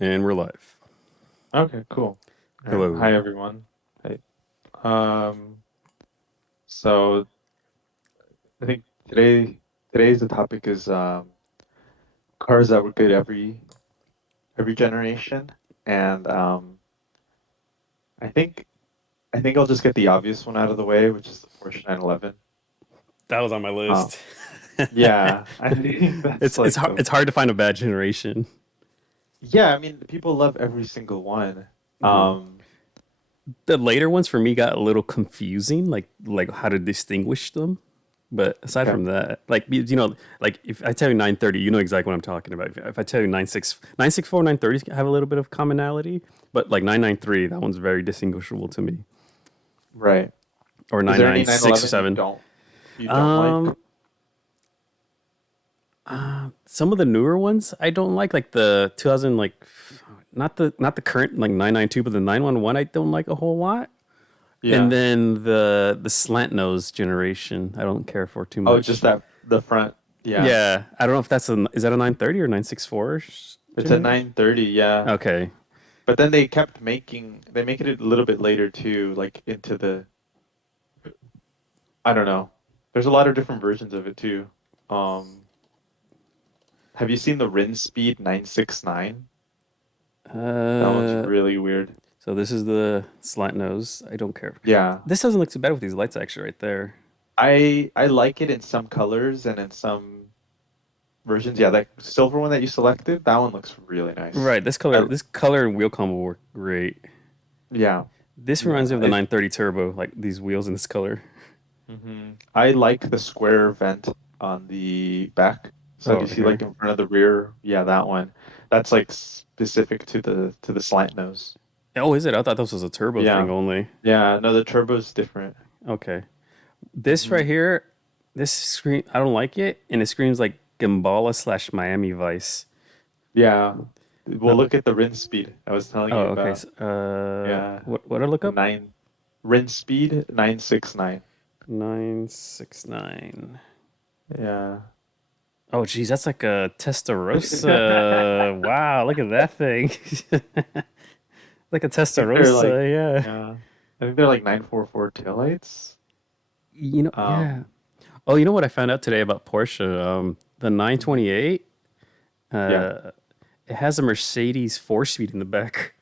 And we're live. Okay, cool. All right. Hello. Hi, everyone. Hey. Um, so I think today's the topic is cars that were good every generation, and I think I think I'll just get the obvious one out of the way, which is the Porsche 911. That was on my Um, list. yeah, I think that's it's like hard, it's hard to find a bad generation. yeah. I mean, people love every single one. Mhm. Um, The later ones for me got a little confusing, like how to distinguish them. But aside okay, from that, like like if I tell you 930, you know exactly what I'm talking about. If I tell you 964, 930 have a little bit of commonality, but like 993, that one's very distinguishable to me. right. Or Is there any 996 or 911 7. you don't like? Um, some of the newer ones I don't like the 2000 not the current like 992, but the 911 I don't like a whole lot. And Yeah. then the slant nose generation I don't care for too Oh, just much. that the front. Yeah. Yeah, I don't know if that's a is that a 930 or 964 It's at generation. 9:30, yeah. Okay. But then they make it a little bit later too, like into the I don't know. There's a lot of different versions of it too. Um, have you seen the Rin Speed 969? That one's Uh, really weird. so this is the slant nose. I don't care. Yeah. This doesn't look too bad with these lights actually right there. I like it in some colors and in some versions. Yeah, that silver one that you selected, that one looks really nice. Right, I, this color and wheel combo work great. yeah. This reminds me Yeah. of the 930 Turbo, like these wheels in this color. I like the square vent on the back. So Oh, do you over see like here. in front of the rear? Yeah, that one. That's like specific to the slant nose. Oh, is it? I thought this was a turbo thing Yeah. only. Yeah, no, the turbo's different. Okay. This right hmm here, this screen, I don't like it, and it screams like Gambala slash Miami Vice. Yeah. No. We'll look at the rin speed I was telling Oh, you okay. about. Yeah. What I look The up? nine rin speed 969. 969. Yeah. Oh, geez, that's like a Testarossa. Wow, look at that thing. Like a I think they're like Testarossa, yeah. yeah. I think they're like 944 taillights. Yeah. Um, Oh, you know what I found out today about Porsche? The mhm. 928, Yeah. uh, it has a Mercedes four-speed in the back.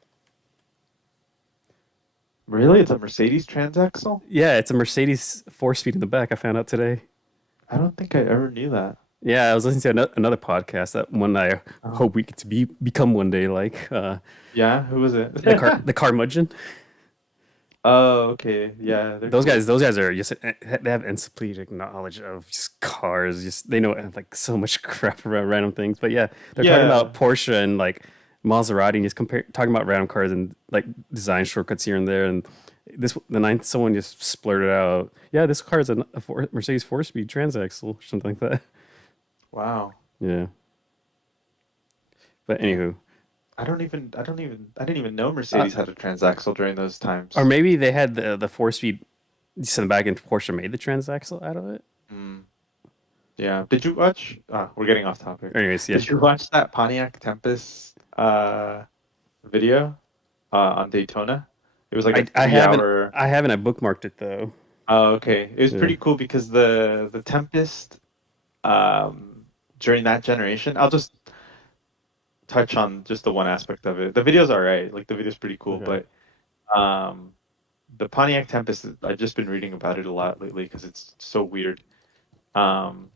Really? It's a Mercedes transaxle? Yeah, it's a Mercedes four-speed in the back. I found out today. I don't think I ever knew that. Yeah, I was listening to another podcast that one I Oh, hope we get to become one day, like yeah, who was it? the Carmudgeon. Oh, okay. Yeah, they're cool. Those guys are just they have encyclopedic knowledge of just cars. Just they know like so much crap about random things. But yeah, they're talking about Yeah. Porsche and like Maserati and just compare talking about random cars and like design shortcuts here and there. And the ninth someone just splurted out, yeah, this car is Mercedes four-speed transaxle or something like that. Wow. Yeah, but Dang. anywho, I didn't even know uh, Mercedes had a transaxle during those or times. maybe they had the four-speed sent back and Porsche made the transaxle out of it. Hmm. Yeah. Did you watch? We're getting off topic. Anyways, yeah. Did you watch that Pontiac Tempest video on Daytona? It was like a I three haven't hour. I bookmarked it though. Oh, okay. It was Yeah. pretty cool because the Tempest during that generation, I'll just touch on just the one aspect of it. The video's all right. Like the video's pretty cool, Okay. but um the Pontiac Tempest, I've just been reading about it a lot lately because it's so weird. Um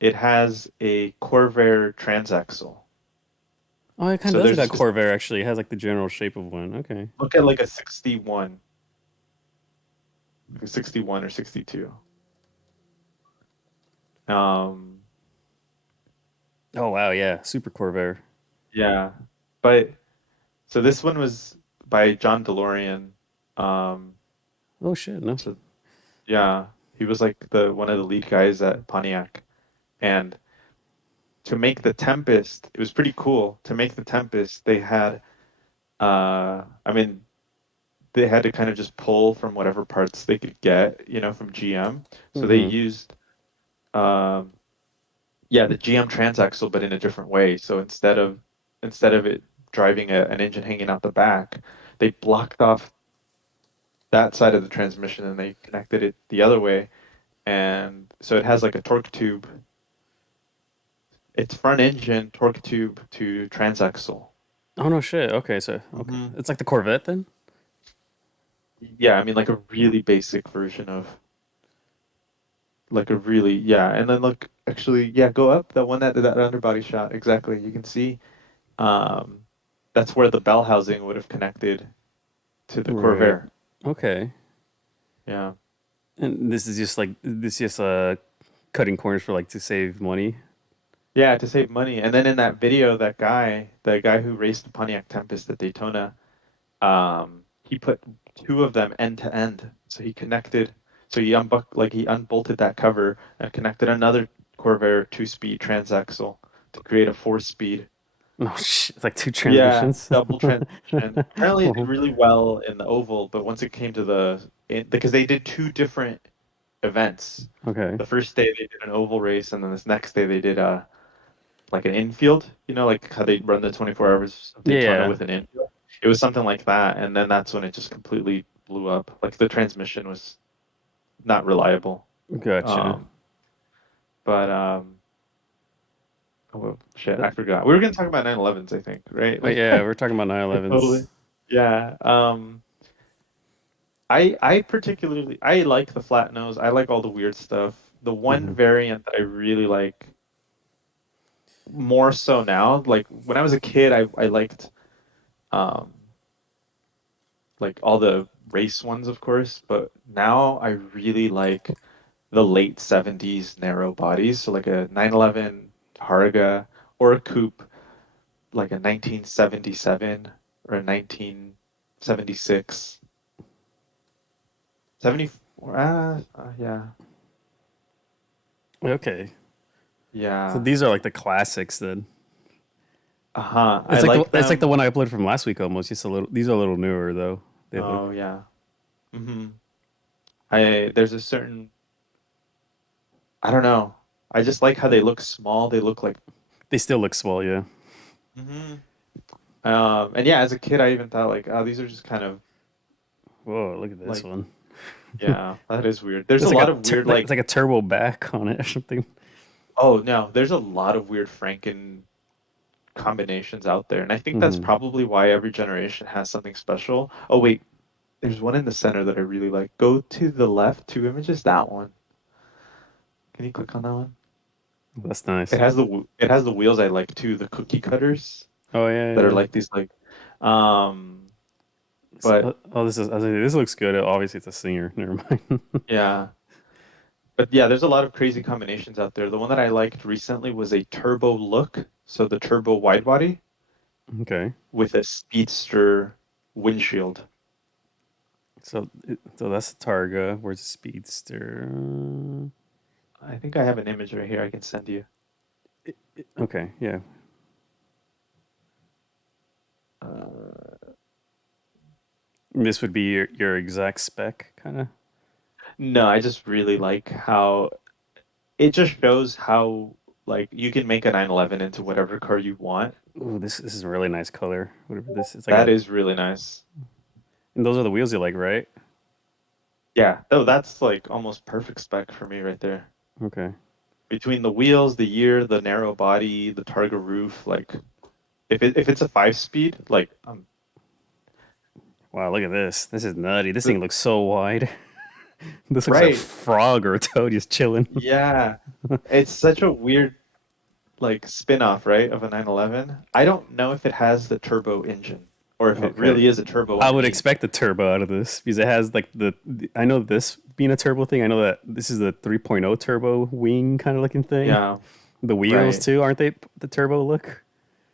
it has a Corvair transaxle. Oh, it kind So of does there's got just Corvair actually. It has like the general shape of one. Okay. look at like a 61, like a 61 or 62. Um Oh wow, yeah, super Corvair. yeah. But so this one was by John DeLorean. Um Oh shit, no. so yeah, he was like the one of the lead guys at Pontiac. And to make the Tempest, it was pretty cool. To make the Tempest, they had I mean, they had to kind of just pull from whatever parts they could get, from GM. So they Mm-hmm. used yeah, the GM transaxle, but in a different way. So instead of it driving an engine hanging out the back, they blocked off that side of the transmission and they connected it the other way. And so it has like a torque tube. It's front engine torque tube to transaxle. Oh no shit. Okay, so okay, Hmm. it's like the Corvette then. Yeah, I mean like a really basic version of like a really yeah. And then look, actually, yeah, go up that one that underbody shot exactly. You can see um, that's where the bell housing would have connected to the Right. Corvair. Okay. Yeah. And this is just cutting corners for like to save money. Yeah, to save money. And then in that video, the guy who raced the Pontiac Tempest at Daytona, he put two of them end to end. So he connected, so he unbolted that cover and connected another Corvair two-speed transaxle to create a four-speed. Oh shit, it's like two Yeah, transmissions. double transmission. Apparently it did Oh, really well in the oval, but once it came to because they did two different events. okay. The first day they did an oval race, and then this next day they did a like an infield, like how they run the 24 hours of Daytona Yeah. with an infield. It was something like that, and then that's when it just completely blew up. Like the transmission was not reliable. Gotcha. Um, but oh well, shit, I forgot. We were gonna talk about 911s, I think, right? Oh Like, yeah, we're talking about I totally. 911s. Yeah. I particularly I like the flat nose. I like all the weird stuff. The one Hmm. variant that I really like more so now, like when I was a kid, I liked um like all the race ones, of course, but now I really like the late 70s narrow bodies. So like a 911 Targa or a coupe, like a 1977 or a 1976, 74. Yeah. Okay. So Yeah. these are like the classics then. Uh-huh. I It's like like the them. one I uploaded from last week almost. Just a little. These are a little newer though. They look. Oh, yeah. There's a certain, I don't know. I just like how they look small. They look like, They still look small. Yeah. hmm and yeah, as a kid, I even thought like, oh, these are just kind of Whoa! Look at this like, one. yeah, that is weird. There's a It's like lot of weird like like, it's like a turbo back on it or something. oh no, there's a lot of weird Franken combinations out there, and I think that's Hmm. probably why every generation has something special. Oh wait, there's one in the center that I really like. Go to the left, two images. That one. Can you click on that one? That's nice. It has the wheels I like too, the cookie cutters Oh yeah, that are yeah. like these like, um, but Oh, this is. I was like, this looks good. Obviously, it's a singer. Never mind. yeah. But yeah, there's a lot of crazy combinations out there. The one that I liked recently was a turbo look, so the turbo wide body Okay. with a speedster windshield. So that's the Targa. Where's the Speedster? I think I have an image right here I can send you. Okay. Yeah. Uh, This would be your exact spec, kind of. no, I just really like how it just shows how like you can make a 911 into whatever car you want. Ooh, this is a really nice color. Whatever this, it's like That a. is really nice. And those are the wheels you like, right? Yeah. Oh, that's like almost perfect spec for me right there. Okay. Between the wheels, the year, the narrow body, the Targa roof, like if it's a 5 speed, like Wow, look at this. This is nutty. This thing looks so wide. This looks like a right, frog or a toad just chilling. yeah, it's such a weird like spin-off, right, of a 911. I don't know if it has the turbo engine or if it Okay. really is a turbo I would underneath. expect a turbo out of this because it has like I know this being a turbo thing. I know that this is the 3.0 turbo wing kind of looking thing. Yeah, The wheels right. too, aren't they the turbo look?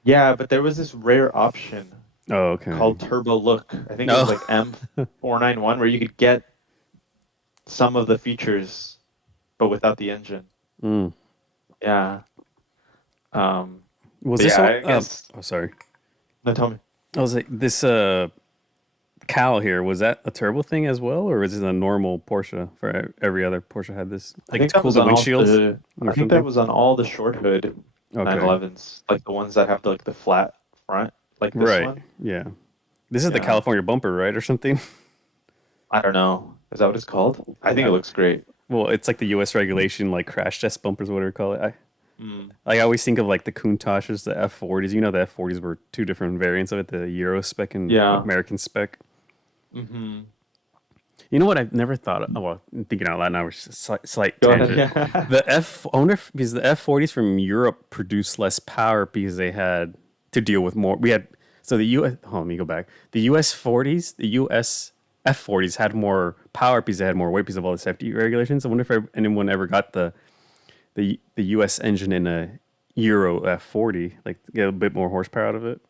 Yeah, but there was this rare option Oh, okay. called Turbo Look. I think it was No. like M491 where you could get some of the features but without the engine. Mm. Yeah. Um, Was but this yeah, all? I guess Oh, sorry. no, tell me. I was like this cowl here. Was that a turbo thing as well, or is it a normal Porsche for every other Porsche had this I like think to that cool was the on all windshields the or I think that something? was on all the short hood Okay. 911s, like the ones that have like the flat front. like this Right. one. Yeah. This is the Yeah. California bumper, right, or something? I don't know. Is that what it's called? I think it I, looks great. well, it's like the U.S. regulation, like crash test bumpers, whatever you call it. Mm. I always think of like the Countaches, the F40s. You know, the F40s were two different variants of it, the Euro spec and Yeah. American spec. Mm-hmm. You know what I've never thought of? Oh, well, I'm thinking out loud now, which is a slight Go ahead. tangent. Yeah. I wonder if, because the F40s from Europe produced less power because they had to deal with more. We had, so the US, hold on, let me go back. The US 40s, the US F40s had more power because they had more weight because of all the safety regulations. I wonder if anyone ever got the US engine in a Euro F40, like get a bit more horsepower out of it.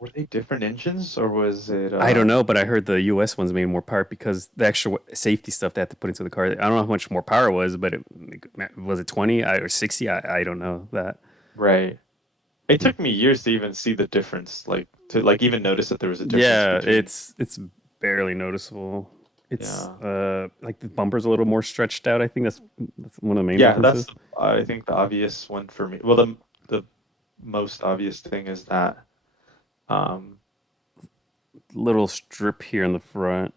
Were they different engines or was it I don't know, but I heard the U.S. ones made more power because the extra safety stuff they had to put into the car. I don't know how much more power it was, but was it 20 or 60? I don't know that. right? It took me years to even see the difference, like to like even notice that there was a difference Yeah, between. it's barely noticeable. It's Yeah. like the bumper's a little more stretched out. I think that's one of the main Yeah, that's differences. I think the obvious one for me. Well, the most obvious thing is that um Little strip here in the front.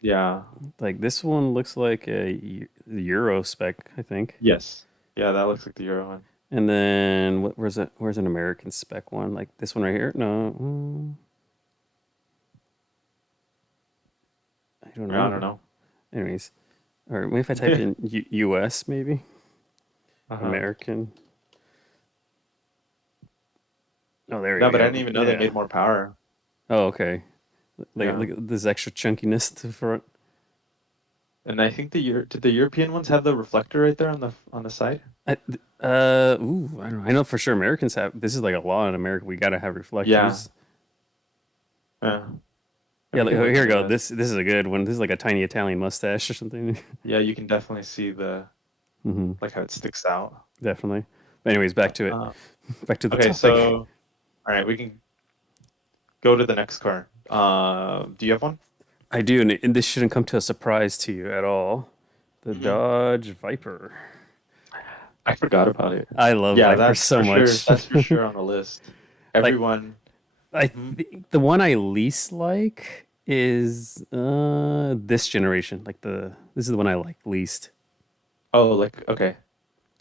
yeah. Like this one looks like a Euro spec, I think. Yes. Yeah, that looks like the Euro one. And then where's it? Where's an American spec one? Like this one right here? No, I don't Yeah, I know. don't know. Anyways, or maybe if I type in U.S. maybe Uh-huh. American. Oh, there No, you but I didn't go. even know they Yeah. made more power. Oh, okay. Like Yeah. look at this extra chunkiness to the front. And I think did the European ones have the reflector right there on the side? I don't know. I know for sure Americans have. This is like a law in America. We gotta have Yeah. reflectors. Yeah. Yeah, like, Everything oh, looks here we really go. nice. This is a good one. This is like a tiny Italian mustache or something. Yeah, you can definitely see the Hmm. like how it sticks out. Definitely. But anyways, back to it. Uh, Back to the okay, topic. so all right, we can go to the next car. Do you have one? I do, and this shouldn't come to a surprise to you at all. The Hmm. Dodge Viper. I forgot about it. I love Yeah, Viper so much. that's for sure on the list. Like Everyone. I Mhm. think the one I least like is this generation. Like this is the one I like least. Oh, like okay.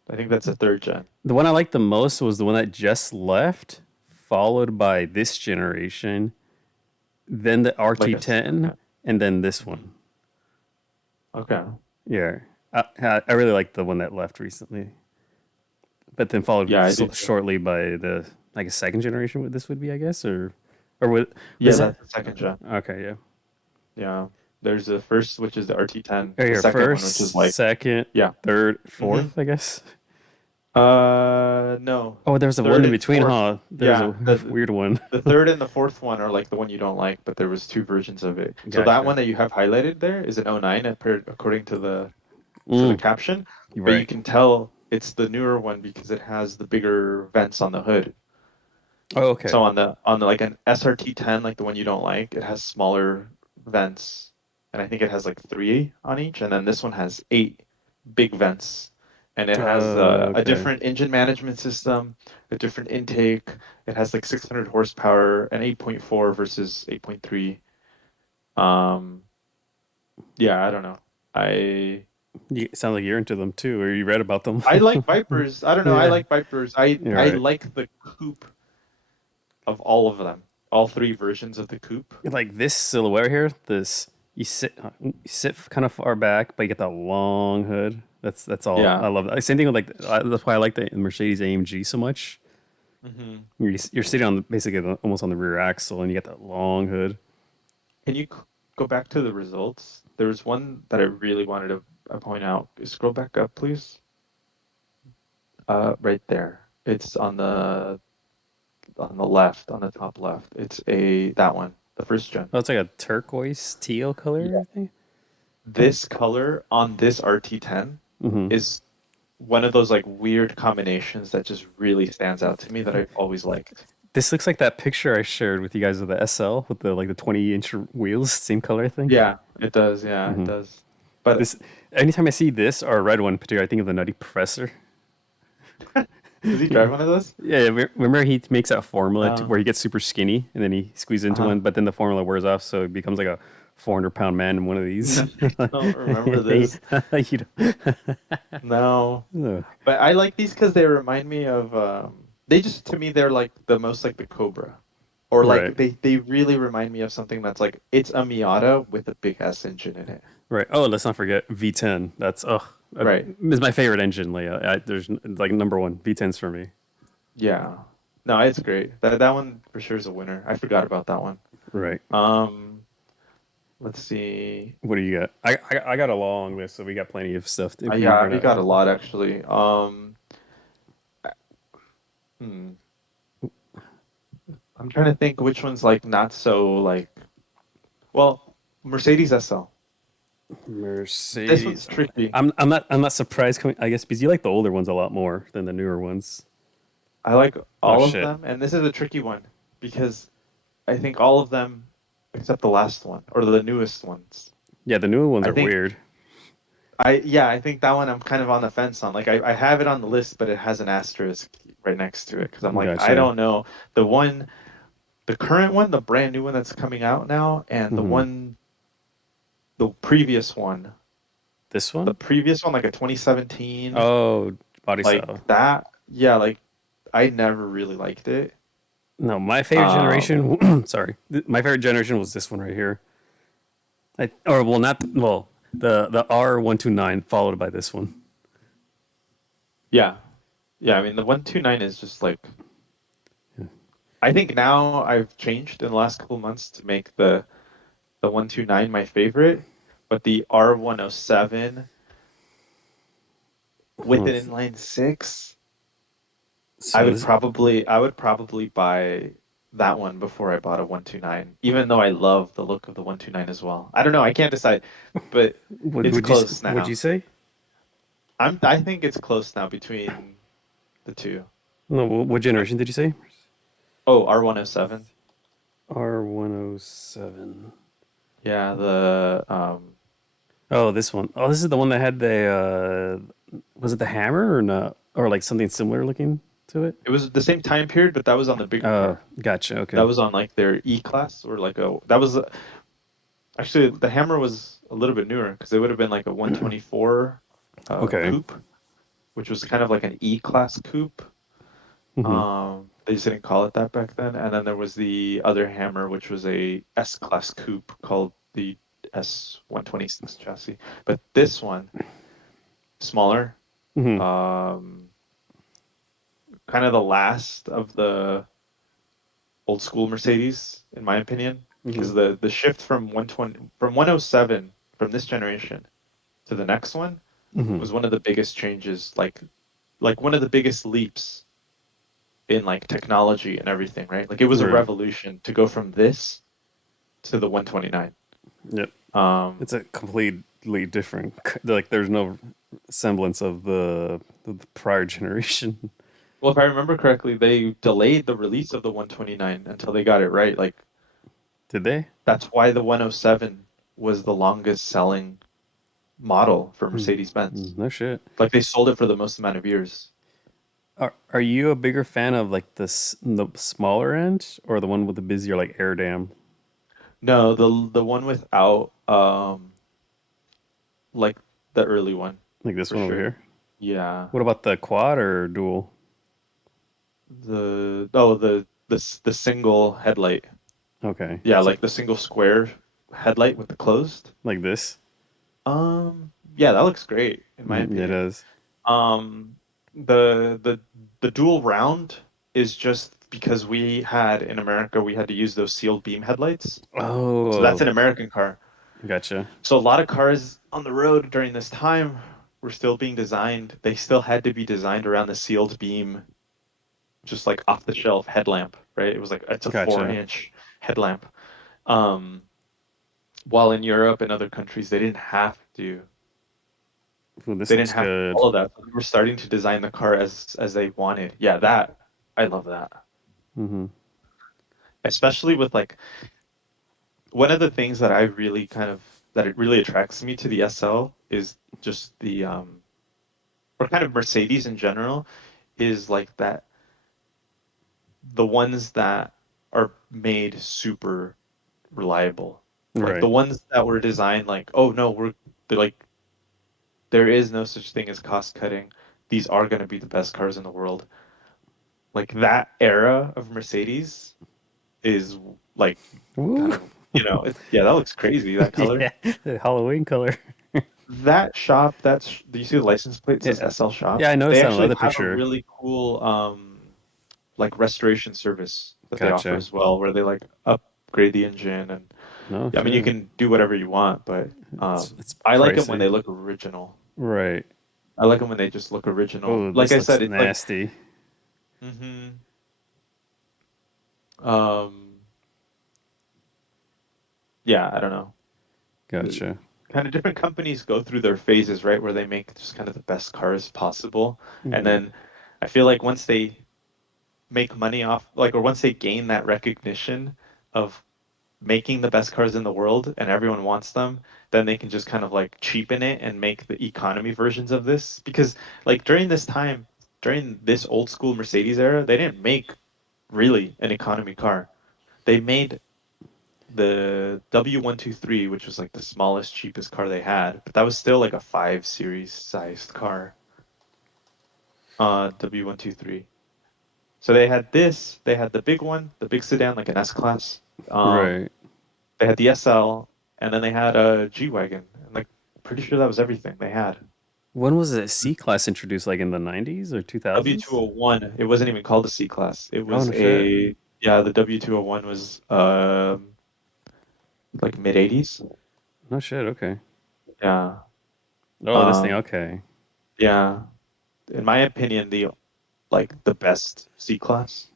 I think that's a third gen. The one I liked the most was the one that just left, followed by this generation, then the Like RT10, okay. and then this Mhm. one. Okay. Yeah, I really like the one that left recently, but then followed Yeah, I do too. shortly by the like a second generation. What this would be, I guess, or what Yeah, is it? that's the second gen. Okay, yeah. Yeah. There's the first, which is the RT10. Right The here, second one, which is first, like second, yeah. third, Hmm. fourth, I guess. No. Oh, there's a one Third in and between, fourth. huh? There's a Yeah, weird one. the third and the fourth one are like the one you don't like, but there was two versions of it. So that one Gotcha. that you have highlighted there is an '09 according to the Mm, caption, you're but you right. can tell it's the newer one because it has the bigger vents on the hood. Oh, okay. So on the like an SRT10, like the one you don't like, it has smaller vents, and I think it has like three on each, and then this one has eight big vents, and it has a Okay. different engine management system, a different intake. It has like 600 horsepower and 8.4 versus 8.3. Um, yeah, I don't know. I You sound like you're into them too, or you read about them. I like Vipers. I don't know. I Yeah, like Vipers. I you're I right. like the coupe of all of them. All three versions of the coupe. Like this silhouette here, this you sit kind of far back, but you get that long hood. That's all. I Yeah. love that. Same thing with like that's why I like the Mercedes AMG so much. Hmm. You're sitting on basically almost on the rear axle, and you get that long hood. Can you go back to the results? There was one that I really wanted to point out. Scroll back up, please. Right there. It's on the left, on the top left. It's a that one, the first gen. Oh, it's like a turquoise teal color, Yeah. I think. This color on this RT10 Hmm. is one of those like weird combinations that just really stands out to me that I've always liked. This looks like that picture I shared with you guys of the SL with the like the 20-inch wheels, same color, I think. Yeah, it does. Yeah, it Hmm. does. But This anytime I see this or a red one, in particular, I think of the Nutty Professor. Does he drive one of those? Yeah, remember he makes that formula where No. he gets super skinny and then he squeezes into Uh-huh. one, but then the formula wears off, so he becomes like a 400-pound man in one of these. No, I don't remember this. You No. don't, But I like these because they remind me of they just to me they're like the most like the Cobra. Or right, like they really remind me of something that's like it's a Miata with a big ass engine in it. right. Oh, let's not forget V10. That's Right. is my favorite engine. Like, there's like number one V10s for me. Yeah. No, it's great. That one for sure is a winner. I forgot about that one. Right. Um, let's see. What do you got? I got a long list, so we got plenty of stuff if we Yeah, run we out. got a lot actually. Hmm. I'm trying to think which one's like not so like well, Mercedes SL. This one's Mercedes. tricky. I'm not surprised coming. I guess because you like the older ones a lot more than the newer ones. I like Oh all of shit. them, and this is a tricky one because I think all of them except the last one or the newest ones. Yeah, the newer ones I are think weird. I think that one I'm kind of on the fence on. Like I have it on the list, but it has an asterisk right next to it because I'm like I Gotcha. don't know the one, the current one, the brand new one that's coming out now, and Hmm. the previous one, This the one? previous one, like a 2017, Oh, body like style. that. Yeah, like I never really liked it. No, my favorite Um, generation. Sorry, my favorite generation was this one right here. Or well, not well. The R129 followed by this one. yeah, yeah. I mean, the 129 is just like I think now I've changed in the last couple months to make the 129 my favorite, but the R107 with Hmm. an inline six, So this. I would probably buy that one before I bought a 129, even though I love the look of the 129 as well. I don't know, I can't decide, but it's close Would you now. say? I think it's close now between the two. No, what generation did you say? Oh, R107. R107. Yeah, the Oh, this one. Oh, this is the one that had the was it the hammer or not? Or like something similar looking to it? it was the same time period, but that was on the bigger car. Gotcha. That Okay. was on like their E class or like a that was actually the Hammer was a little bit newer because it would have been like a 124 Okay. coupe, which was kind of like an E class coupe. Hmm. They just didn't call it that back then. And then there was the other Hammer, which was a S class coupe called the S126 chassis. But this one, smaller, Hmm. um, kind of the last of the old school Mercedes, in my opinion, Hmm. because the shift from 120 from 107 from this generation to the next one Hmm. was one of the biggest changes, like one of the biggest leaps in like technology and everything, right? Like it was a Right. revolution to go from this to the 129. Yep. Um, It's a completely different. Like, there's no semblance of the prior generation. well, if I remember correctly, they delayed the release of the 129 until they got it right. Like Did they? that's why the 107 was the longest selling model for Mercedes-Benz. No shit. Like they sold it for the most amount of years. Are you a bigger fan of like the smaller end or the one with the busier like air dam, No, the one without like the early one like this for one over sure. here? Yeah. What about the quad or dual? The oh the single headlight. Okay, Yeah, so like the single square headlight with the closed. like this. Yeah, that looks great in my It opinion. is. Um the the the dual round is just because we had in America we had to use those sealed beam headlights. So that's Oh, an American car. gotcha. So a lot of cars on the road during this time were still being designed. They still had to be designed around the sealed beam, just like off the shelf headlamp, right? It was like it's a four Gotcha. inch headlamp. Um, while in Europe and other countries, Ooh, this they didn't looks have to good. follow that. They were starting to design the car as they wanted. Yeah, that I love that. Hmm. Especially with like one of the things that I really kind of that it really attracts me to the SL is just the or kind of Mercedes in general is like that the ones that are made super reliable. Like the Right. ones that were designed like, oh no, they're like there is no such thing as cost cutting. These are going to be the best cars in the world. Like that era of Mercedes is like kind Woo. of, yeah, that looks crazy, that color. Yeah, the Halloween color. That shop, do you see the license plate? It says Yeah, SL Shop. yeah, I They noticed that on actually another have a picture. really cool like restoration service that they offer Gotcha. as well, where they like upgrade the engine and No I mean you shit. can do whatever you want, but It's I like them when pricey. they look original. Right. I like them when they just look original. Oh, Like this I looks said, it's like nasty. hmm um yeah, I don't know. Gotcha. Kind of different companies go through their phases, right, where they make just kind of the best cars possible. And Hmm. then I feel like once they make money off, like, or once they gain that recognition of making the best cars in the world and everyone wants them, then they can just kind of like cheapen it and make the economy versions of this. Because like during this time, during this old school Mercedes era, they didn't make really an economy car. They made the W123, which was like the smallest, cheapest car they had, but that was still like a 5 Series sized car. W123. So they had this, they had the big one, the big sedan, like an S class. Right. They had the SL, and then they had a G Wagon. And like, pretty sure that was everything they had. When was the C class introduced? Like in the 90s or 2000s? W201, it wasn't even called a C class. It Oh was no shit. yeah, the W201 was like mid 80s. No shit. Okay. Yeah. Oh, this thing. Um, Okay. yeah. In my opinion, the best C class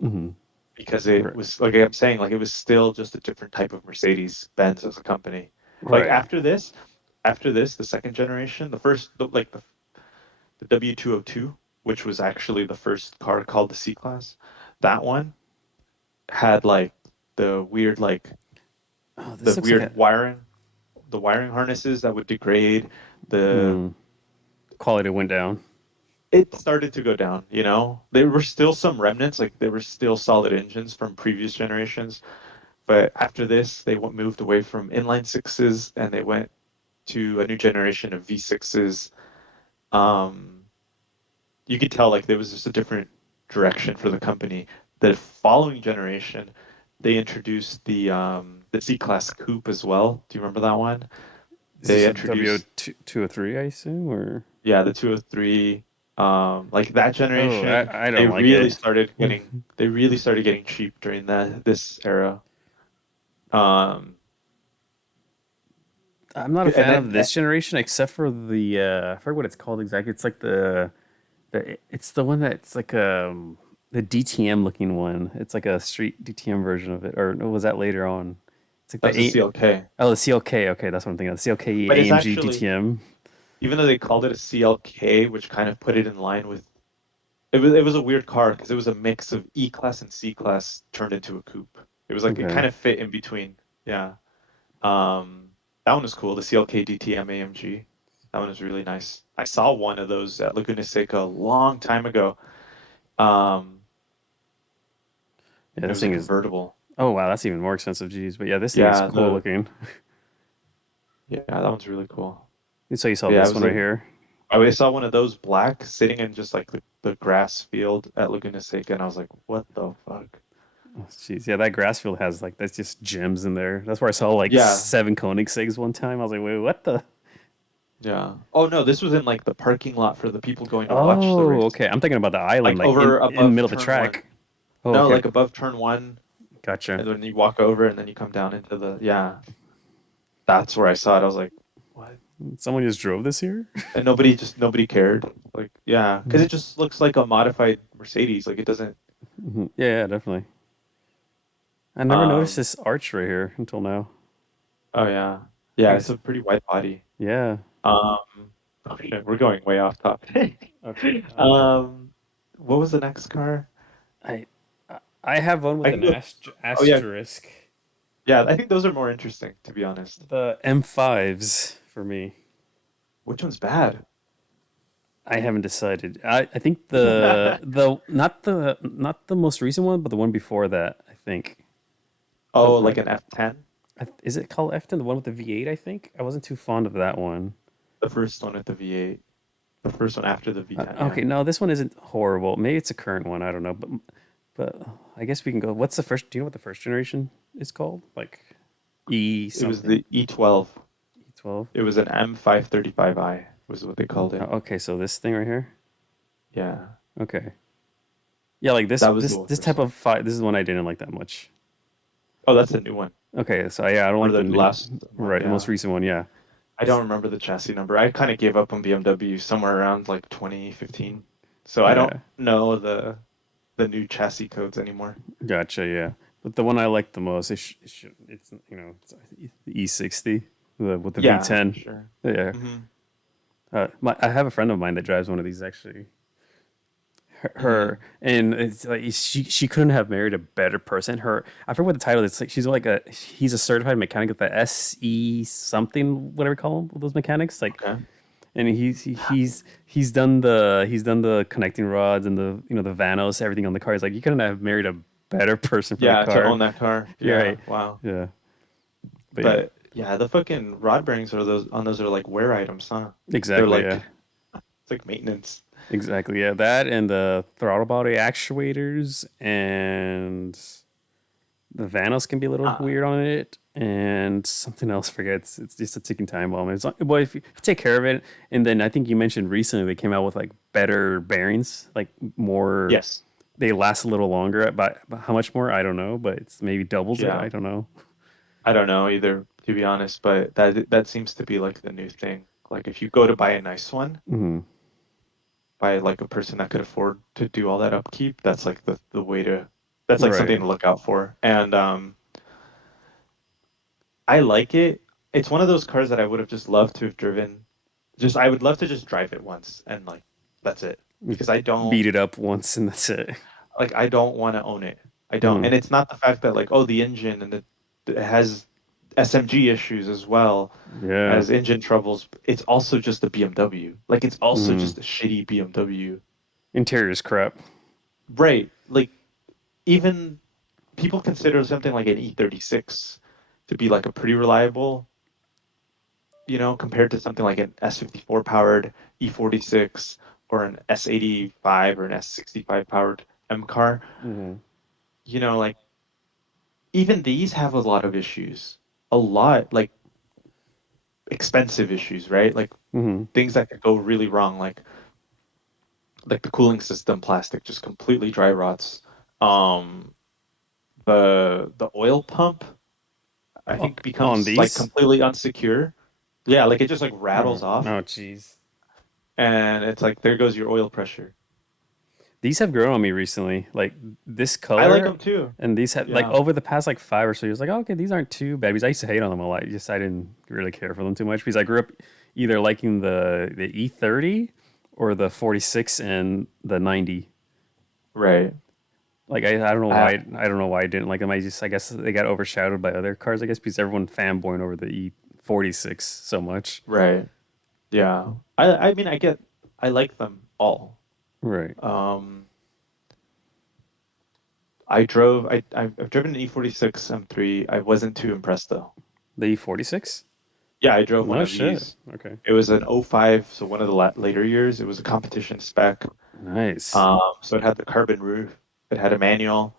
Hmm. because it Right. was like I'm saying, like it was still just a different type of Mercedes Benz as a company. Like Right. after this, the second generation, the W202, which was actually the first car called the C class, that one had like the weird like Oh, the this looks like weird a the wiring harnesses that would degrade the mm, quality went down. it started to go down, you know. There were still some remnants, like there were still solid engines from previous generations, but after this, moved away from inline sixes and they went to a new generation of V6s. Um, you could tell like there was just a different direction for the company. The following generation, they introduced the C-Class Coupe as well. Do you remember that one? This is They a W introduced two or three, I assume, or yeah, the 203. Like that oh, generation, I don't like it. they really started getting cheap during this era. Um, I'm not a and fan then of this generation, except for the I forget what it's called exactly. It's like it's the one that's like the DTM looking one. It's like a street DTM version of it, or no, was that later on? It's like that was a CLK, the CLK. Okay, that's what I'm thinking of. The CLK but it's AMG actually DTM. even though they called it a CLK, which kind of put it in line with it was a weird car because it was a mix of E class and C class turned into a coupe. It was like it Okay. kind of fit in between. Yeah. Um, that one was cool. The CLK DTM AMG. That one was really nice. I saw one of those at Laguna Seca a long time ago. Um, Yeah, it this was a thing is. convertible. Oh wow, that's even more expensive. Geez, but yeah, this thing is Yeah, cool looking. that one's really cool. So you saw Yeah, it this was one right like here. I saw one of those black sitting in just like the grass field at Laguna Seca, and I was like, what the fuck? Oh, jeez, yeah, that grass field has like that's just gems in there. That's where I saw like Yeah, 7 Koenigseggs one time. I was like, wait, what the? yeah. Oh no, this was in like the parking lot for the people going to watch the Oh, race. okay. I'm thinking about the island, Like like over in the above middle of the turn one. track. Oh, No, okay, like above turn one, gotcha. and then you walk over and then you come down into yeah. That's where I saw it. I was like, what? Someone just drove this here. And nobody cared. Like, yeah, because it just looks like a modified Mercedes. Like it doesn't. Mhm. Yeah, yeah, definitely. I never noticed Um. this arch right here until now. Oh yeah, I yeah. It's guess. a pretty wide body. Yeah. Um. Oh shit, we're going way off topic. Okay. Um. What was the next car? I I have one with I can an go. Oh yeah, asterisk. yeah. I think those are more interesting, to be honest. The M5s for me. Which one's bad? I haven't decided. I think the not the most recent one, but the one before that. I think. Oh, I, like an F10, is it called F10? The one with the V8? I think I wasn't too fond of that one. the first one with the V8, the first one after the V10. Yeah. Okay, no, this one isn't horrible. Maybe it's a current one. I don't know, but I guess we can go. What's the first? Do you know what the first generation is called? Like E It was something the E12. E12. It was an M535i, was what they called it. Okay, so this thing right here. Yeah, Okay, yeah, like that was the this first type one. of fight. This is one I didn't like that much. Oh, that's a new one, Okay, so yeah, I don't or like the the new last one. right, the most Yeah, recent one. Yeah, I don't remember the chassis number. I kind of gave up on BMW somewhere around like 2015, so I don't yeah, know the new chassis codes anymore. gotcha. Yeah, but the one I like the most, it's it's the E60 with the Yeah, for V10. sure. Yeah, Hmm. I have a friend of mine that drives one of these actually. Her Hmm. and it's like she couldn't have married a better person. Her I forget what the title is. It's like he's a certified mechanic at the SE something whatever you call them those mechanics like Okay. and he's done the connecting rods and the the vanos everything on the car. He's like you couldn't have married a better person for the Yeah, to car. own that car. You're Yeah, right. wow. Yeah, but yeah, But yeah, the fucking rod bearings are those on those are like wear items, huh? They're exactly. like Yeah, it's like maintenance. exactly. Yeah, that and the throttle body actuators and the Vanos can be a little Uh, weird on it, and something else. Forget it's just a ticking time bomb. Well, if you take care of it, and then I think you mentioned recently they came out with like better bearings, like more. yes. They last a little longer. But how much more? I don't know, but it's maybe doubles it. Yeah. I don't know. I don't know either, to be honest, but that seems to be like the new thing. Like if you go to buy a nice one Hmm. by like a person that could afford to do all that upkeep, that's like the way to that's like something Right. to look out for. And I like it. It's one of those cars that I would have just loved to have driven. Just I would love to just drive it once and like that's it. Because Beat it up once and that's it. I don't want to own it. I don't. Hmm. And it's not the fact that like oh the engine and it has SMG issues as well Yeah. as engine troubles. It's also just a BMW. Like it's also Hmm. just a shitty BMW. Interior's crap. Right. Like even people consider something like an E36 to be like a pretty reliable, compared to something like an S54 powered E46 or an S85 or an S65 powered M car. Hmm. Like even these have a lot of issues. A lot, like expensive issues, right? Like Hmm. things that could go really wrong, like the cooling system plastic just completely dry rots. Um, the oil pump I think On becomes like these. completely unsecure. Yeah, like it just like Oh, rattles off, oh, jeez. and it's like there goes your oil pressure. These have grown on me recently. Like this I like color, them too. and these had like Yeah, over the past like 5 or so years. Like, oh, okay, these aren't too bad. Because I used to hate on them a lot. Just I didn't really care for them too much because I grew up either liking the E30 or the 46 and the 90. right. Like I don't know Uh, why I don't know why I didn't like them. I guess they got overshadowed by other cars. I guess because everyone fanboying over the E46 so much. right. Yeah. I mean I like them all. Right. Um, I've driven an E46 M3. I wasn't too impressed though. The E46. Yeah, I drove one No of shit. these. Okay. It was an '05, so one of the later years. It was a competition spec. Nice. So it had the carbon roof. It had a manual,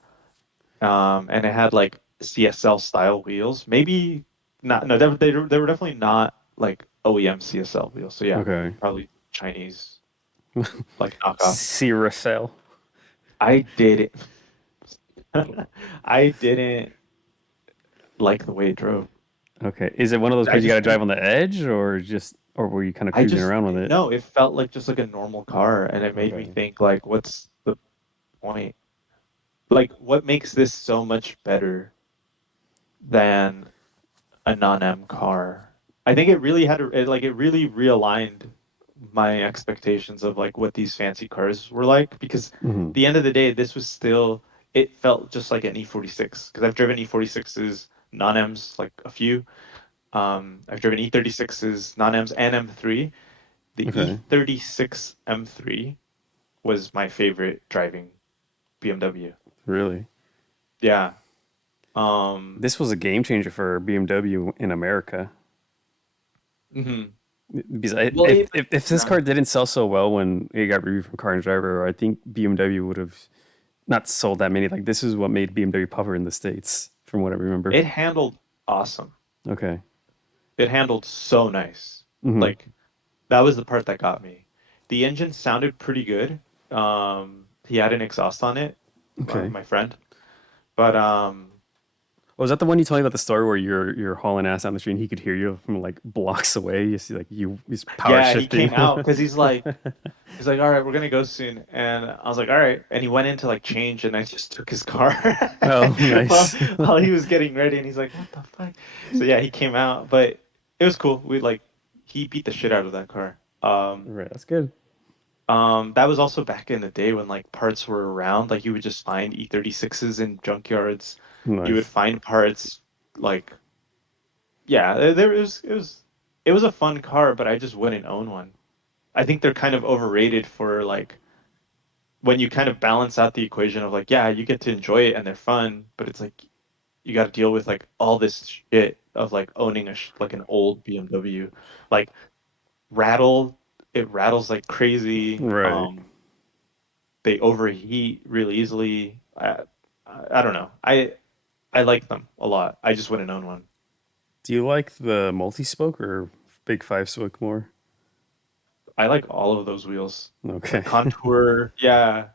and it had like CSL style wheels. Maybe not. No, they were definitely not like OEM CSL wheels. So yeah, Okay. probably Chinese like knockoff. Sierra. I did it. I didn't like the way it drove. Okay. Is it one of those I cars you got just to drive didn't. on the edge or were you kind of I cruising just around with it? no. It felt like just like a normal car, and it made me Okay. think like, what's the point? Like, what makes this so much better than a non-M car? I think it really it really realigned my expectations of like what these fancy cars were like because Hmm. the end of the day, this was still it felt just like an E46 because I've driven E46s non-Ms like a few. I've driven E36s non-Ms and M3, The Okay. E36 M3 was my favorite driving BMW. Really? Yeah. Um, This was a game changer for BMW in America. mhm. Because Well, even if this yeah, car didn't sell so well when it got reviewed from Car and Driver, I think BMW would have not sold that many. Like this is what made BMW popular in the States, from what I remember. it handled awesome. Okay. It handled so nice. Hmm. Like that was the part that got me. The engine sounded pretty good. He had an exhaust on it, Okay. my friend. But Was that the one you told me about the story where you're hauling ass down the street and he could hear you from like blocks away? You see like he's power yeah, he shifting. came out because he's like, all right, we're gonna go soon. And I was like, all right. And he went in to like change, and I just took his car Oh, while, nice. while he was getting ready. And he's like, what the fuck? So yeah, he came out, but it was cool. He beat the shit out of that car. Right, that's good. That was also back in the day when like parts were around. Like you would just find E36s in junkyards. You would Nice. find parts like yeah, it was a fun car, but I just wouldn't own one. I think they're kind of overrated for like when you kind of balance out the equation of like, yeah, you get to enjoy it and they're fun, but it's like you got to deal with like all this shit of like owning like an old BMW. Like rattle, it rattles like crazy. Right. They overheat really easily. I don't know. I like them a lot. I just wouldn't own one. Do you like the multi-spoke or big five spoke more? I like all of those wheels. Okay. Like Contour, yeah.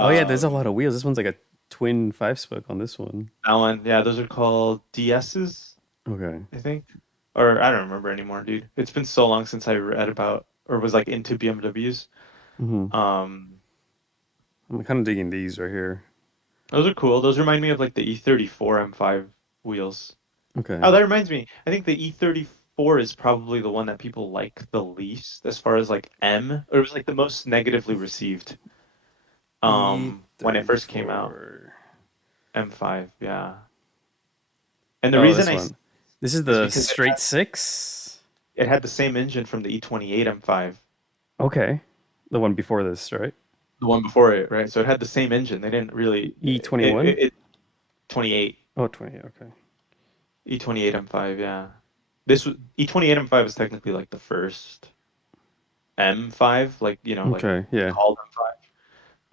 Oh yeah, there's a Um, lot of wheels. This one's like a twin five spoke on this one. that one, yeah, those are called DSs, Okay. I think. Or I don't remember anymore, dude. It's been so long since I read about or was like into BMWs. Hmm. Um, I'm kind of digging these right here. those are cool. Those remind me of like the E34 M5 wheels. Oh, Okay. that reminds me. I think the E34 is probably the one that people like the least as far as like M, or it was like the most negatively received when it first came out. E34. M5, yeah. And the Oh, reason this one. This is is the because straight six. it had the same engine from the E28 M5, Okay. The one before this, right? the one before it, right? So it had the same engine. They didn't really E21? it 28 Oh, 20. Okay. E28 M5, yeah. This was E28 M5 was technically like the first M5, like like Okay. Yeah. called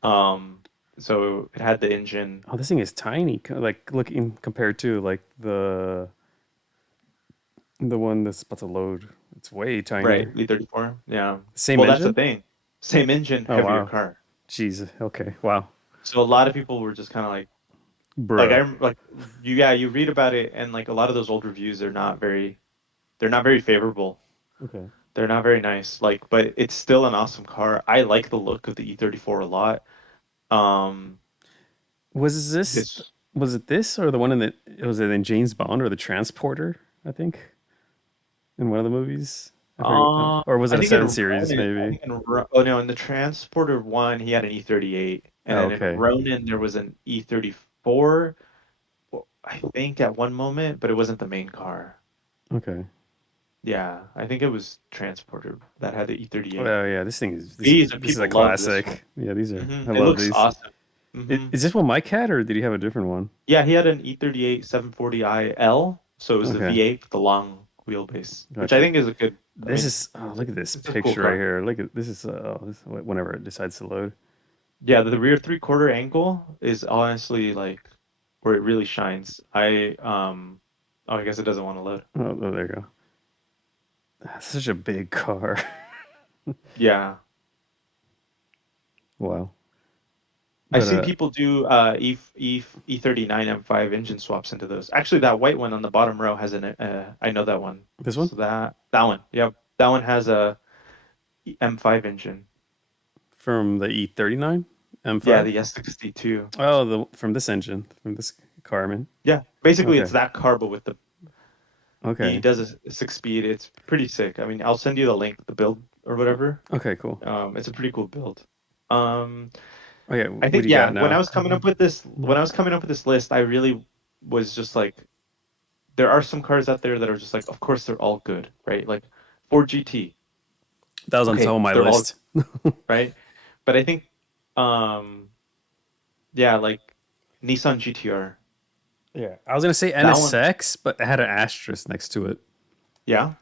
M5. So it had the engine, Oh, this thing is tiny. Like looking compared to like the one that's about to load. It's way right? tinier. E34, yeah. Same Well, that's the engine? thing. Same engine, Oh heavier wow. car. Jeez. Okay. Wow. So a lot of people were just kind of like Bruh. like you read about it and like a lot of those old reviews are not very they're not very favorable. Okay. They're not very nice. Like, but it's still an awesome car. I like the look of the E34 a lot. Um, Was this this was it this or the one in the was it in James Bond or the Transporter? I think in one of the movies. I forget, or was I it a think in seven series Ronin, I maybe? think in oh no, in the Transporter one he had an E38, and Oh, then in okay. Ronin there was an E34. I think at one moment, but it wasn't the main car. Okay. Yeah, I think it was Transporter that had the E38. Oh yeah, this thing is These this is a people love this one. classic. Yeah, these are. I It love looks these. awesome. hmm Is this one Mike had or did he have a different one? Yeah, he had an E38 740i L, so it was the Okay, V8 with the long wheelbase, which I gotcha. think is a good. I This mean, is look at this it's a cool picture right car. here. Look at this is whenever it decides to load. Yeah, the rear three-quarter angle is honestly like where it really shines. Oh, I guess it doesn't want to load. Oh, there you go. That's such a big car. Yeah, Wow. I've But seen people do E39 M5 engine swaps into those. Actually, that white one on the bottom row has I know that one. this one So that one, yep, that one has a M5 engine. from the E39 Yeah, M5. the S62. Oh, the from this engine from this Carmen. Yeah, basically Okay. it's that car, but with the he Okay. does a six speed. It's pretty sick. I mean, I'll send you the link, the build or whatever. Okay. Cool. It's a pretty cool build. Um, Okay. I What think do you yeah, got now? when I was coming up with this list, I really was just like, there are some cars out there that are just like, of course they're all good, right? Like Ford GT, That was on top Okay, of my they're all list. right, but I think um yeah, like Nissan GTR. Yeah, I was gonna say That one, NSX, but it had an asterisk next to it. yeah.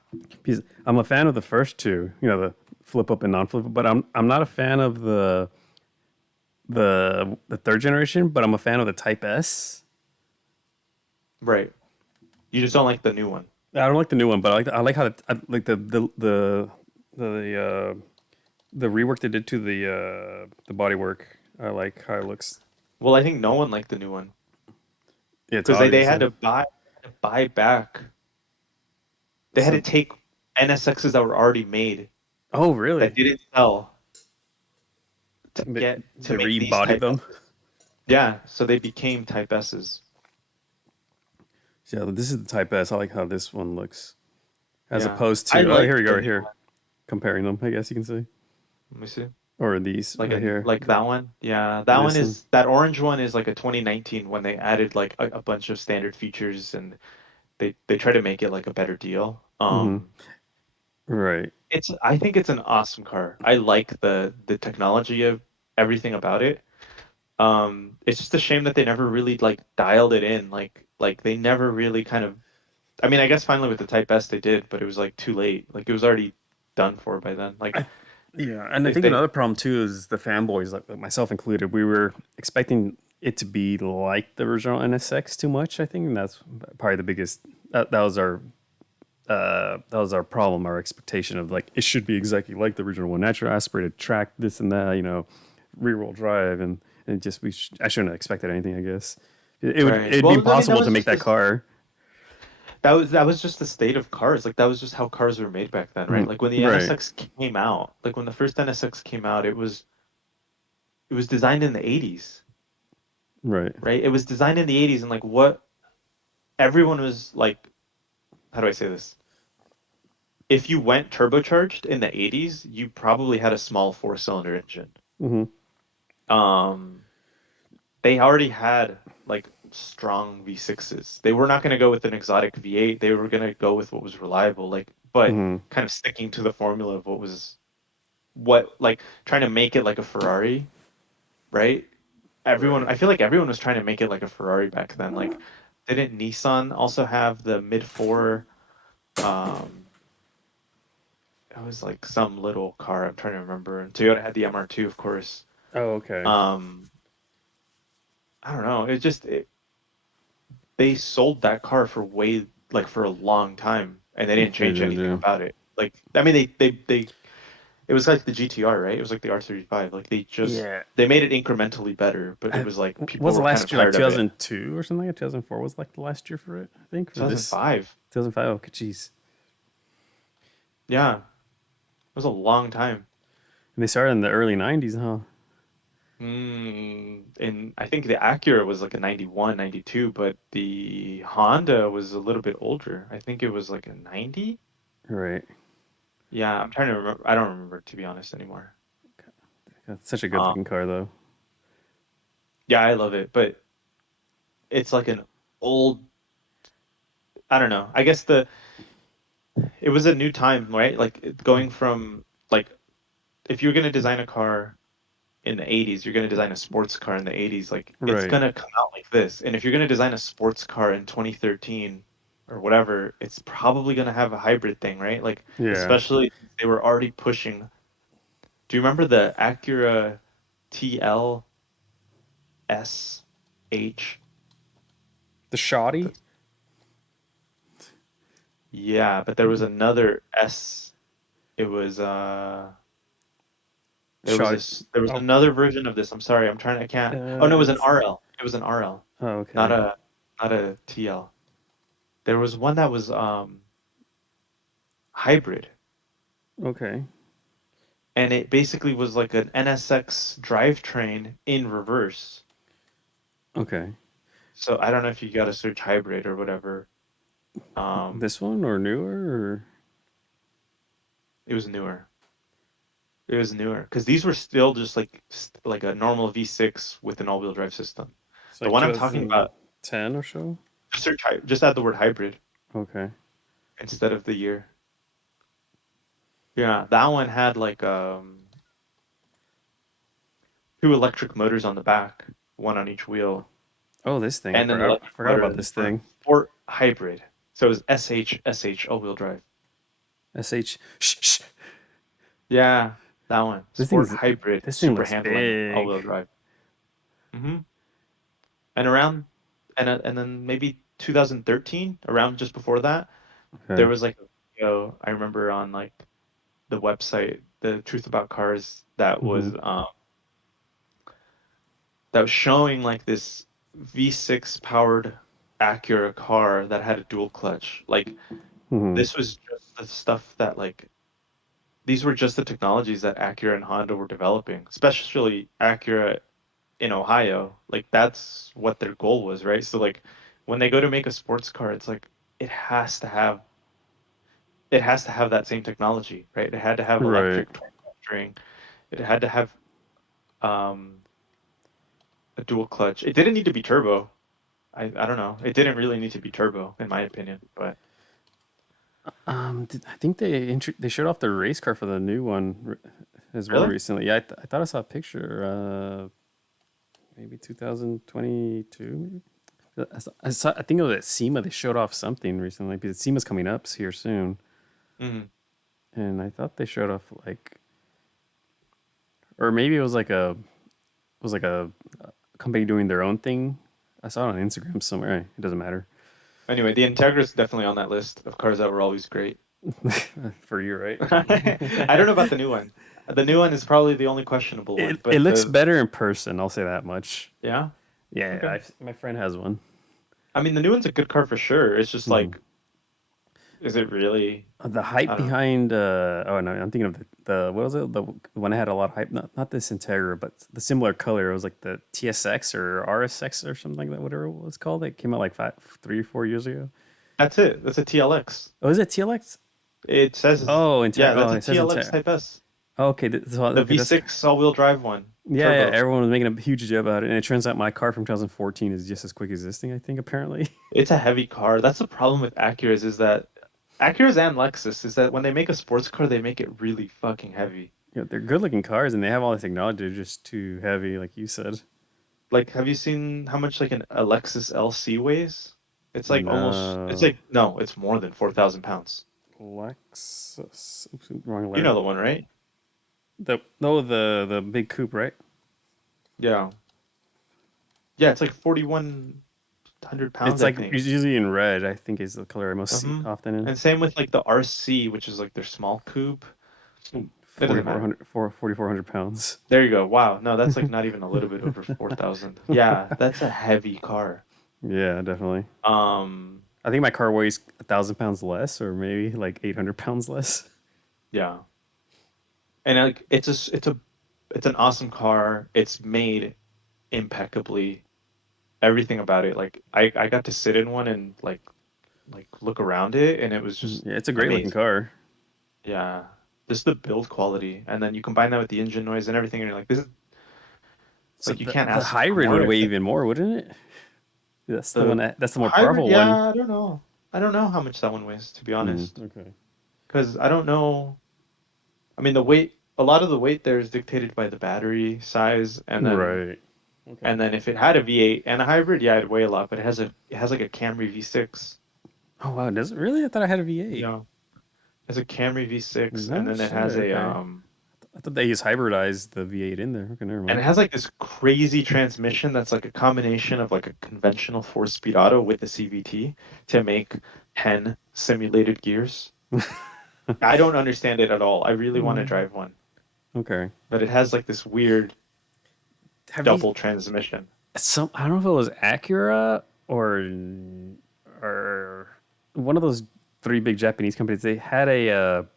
Because I'm a fan of the first two, the flip up and non flip up, but I'm not a fan of the third generation, but I'm a fan of the Type S. Right. You just don't like the new one. I don't like the new one, but I like how I like the the rework they did to the bodywork. I like how it looks. Well, I think no one liked the new one Yeah, it's because they obvious. had Yeah. to buy back. They had to So, take NSXs that were already made oh that really? didn't sell They, to they make these rebodied Type them. S's. Yeah, so they became Type S's. Yeah, this is the Type S. I like how this one looks, as Yeah, opposed I to here like we go the right new here, one. comparing them. I guess you can say, Let me see. or these Like right here, like that one. Yeah, that and one this one. is that orange one is like a 2019 when they added like a bunch of standard features and they try to make it like a better deal. Hmm. Right. It's I think it's an awesome car. I like the technology of everything about it. It's just a shame that they never really like dialed it in. Like they never really kind of. I mean, I guess finally with the Type S they did, but it was like too late. Like it was already done for by then. Like I Yeah, and I if think they another problem too is the fanboys, like myself included. We were expecting it to be like the original NSX too much. I think and that's probably the biggest. That was our problem, our expectation of like it should be exactly like the original one, natural aspirated track, this and that, rear wheel drive, and just I shouldn't have expected anything. I guess right. it'd be Well, I mean impossible to make that car. that was just the state of cars. Like that was just how cars were made back then, right? Mhm. Like when the Right, NSX came out, like when the first NSX came out, it was designed in the 80s, right. right? It was designed in the 80s and like what everyone was like, how do I say this? If you went turbocharged in the 80s, you probably had a small four-cylinder engine. Hmm. Um, they already had like strong V6s. They were not going to go with an exotic V8. They were going to go with what was reliable, like, but Hmm. kind of sticking to the formula of what like trying to make it like a Ferrari, right? Everyone, Right. I feel like everyone was trying to make it like a Ferrari back then. Like, didn't Nissan also have the mid four? Um, it was like some little car. I'm trying to remember. And Toyota had the MR2, of course. Oh, okay. Um, I don't know. They sold that car for way like for a long time, and they didn't They change did, anything yeah. about it. Like, I mean, they it was like the GTR, right? It was like the R35. Like Yeah. they made it incrementally better, but it I, was like people was the were kind of last year like tired of it. 2002 or something? Like 2004 was like the last year for it, I think, for this 2005. 2005. Okay, jeez. Yeah, it was a long time. And they started in the early 90s, huh? And I think the Acura was like a 91, 92, but the Honda was a little bit older. I think it was like a 90. Right. Yeah, I'm trying to remember. I don't remember to be honest anymore. That's such a good Um, looking car, though. yeah, I love it, but it's like an old, I don't know. I guess it was a new time, right? Like going from like if you're gonna design a car in the 80s, you're gonna design a sports car in the 80s, like it's Right. gonna come out like this. And if you're gonna design a sports car in 2013 or whatever, it's probably gonna have a hybrid thing, right? Like Yeah. especially since they were already pushing. Do you remember the Acura TL SH? The shoddy? Yeah, but there was another S. It was Shoddy. there was Oh, another version of this. I'm sorry, I'm trying I can't. Oh no, it was an it's. RL. It was an RL, Oh, not okay. a TL. There was one that was hybrid, Okay. and it basically was like an NSX drivetrain in reverse. Okay. So I don't know if you got to search hybrid or whatever. Um, This one or newer? Or it was newer. It was newer because these were still just like a normal V6 with an all-wheel drive system. it's The like one I'm talking about, 2010 or so? just add the word hybrid Okay. instead of the year. Yeah, that one had like two electric motors on the back, one on each wheel, Oh, this thing. and an I electric forgot motor about in the this front. thing. Sport hybrid. So it was SH all-wheel drive. SH. Shh, shh. Yeah, that one. This Sport thing's hybrid, this thing super looks handling, big. all-wheel drive. And around and then maybe 2013, around just before that, there Okay. was like a video I remember on like the website, The Truth About Cars, Mm-hmm. that was showing like this V6 powered Acura car that had a dual clutch. Like Mm-hmm. this was just the stuff that like these were just the technologies that Acura and Honda were developing, especially Acura in Ohio. Like that's what their goal was, right? So like when they go to make a sports car, it's like it has to have it has to have that same technology, right? It had to have Right. electric torque vectoring. It had to have um, a dual clutch. It didn't need to be turbo. I don't know. It didn't really need to be turbo, in my opinion. But I think they showed off the race car for the new one as well really, recently. Yeah, I thought I saw a picture. Maybe 2022. Maybe I think it was at SEMA. They showed off something recently because SEMA's coming up here soon, mm, and I thought they showed off like, or maybe it was like a company doing their own thing. I saw it on Instagram somewhere. It doesn't matter. anyway, the Integra's definitely on that list of cars that were always great. For you, right? I don't know about the new one. The new one is probably the only questionable one. It But looks the better in person. I'll say that much. yeah, Yeah, okay. my friend has one. I mean, the new one's a good car for sure. It's just Hmm. like, is it really? The hype I don't know. behind oh no, I'm thinking of the what was it? The one that had a lot of hype. Not this Integra, but the similar color. It was like the TSX or RSX or something like that. Whatever it was called. It came out like 3 or 4 years ago. That's it. That's a TLX. Oh, is it TLX? It says, Oh, yeah, Integra. Oh, that's a it says TLX Integra. Type S. Oh, okay, The okay. That's V6 all-wheel drive one, yeah, yeah. turbo. Everyone was making a huge deal about it, and it turns out my car from 2014 is just as quick as this thing. I think apparently. It's a heavy car. That's the problem with Acuras is that Acuras and Lexus is that when they make a sports car, they make it really fucking heavy. They're good looking cars, and they have all the technology. They're just too heavy, like you said. Like, have you seen how much like a Lexus LC weighs? It's like almost, it's No. like, no, it's more than 4,000 pounds. Lexus. Oops, wrong You letter. know the one, right? The big coupe, right? Yeah. Yeah, it's like 4,100 It's pounds, I like think. it's usually in red. I think is the color I most see hmm often in. And same with like the RC, which is like their small coupe. It doesn't matter. 4,400 pounds. There you go. Wow. No, that's like not even a little bit over 4,000. Yeah, that's a heavy car. Yeah, definitely. Um, I think my car weighs 1,000 pounds less, or maybe like 800 pounds less. yeah. And like it's an awesome car. It's made impeccably. Everything about it. Like I got to sit in one and like look around it and it was just Yeah, it's a great looking amazing. car. Yeah. Just the build quality. And then you combine that with the engine noise and everything and you're like, this is So like you can't the ask for hybrid would more. weigh It's like even more, wouldn't it? the That's the more hybrid, powerful one. yeah, I don't know. I don't know how much that one weighs, to be honest. Okay. Because I don't know. I mean, the weight, a lot of the weight there is dictated by the battery size, Right. Okay. and then if it had a V8 and a hybrid, yeah, it'd weigh a lot. But it has like a Camry V6. Oh wow, does it really? I thought I had a V8. Yeah, it's a Camry V6, and No then it shit. has a Okay. I thought they just hybridized the V8 in there. Okay, never and mind. it has like this crazy transmission that's like a combination of like a conventional four-speed auto with a CVT to make 10 simulated gears. I don't understand it at all. I really want to Mm. drive one, Okay. but it has like this weird Have you double transmission. I don't know if it was Acura or one of those three big Japanese companies. They had a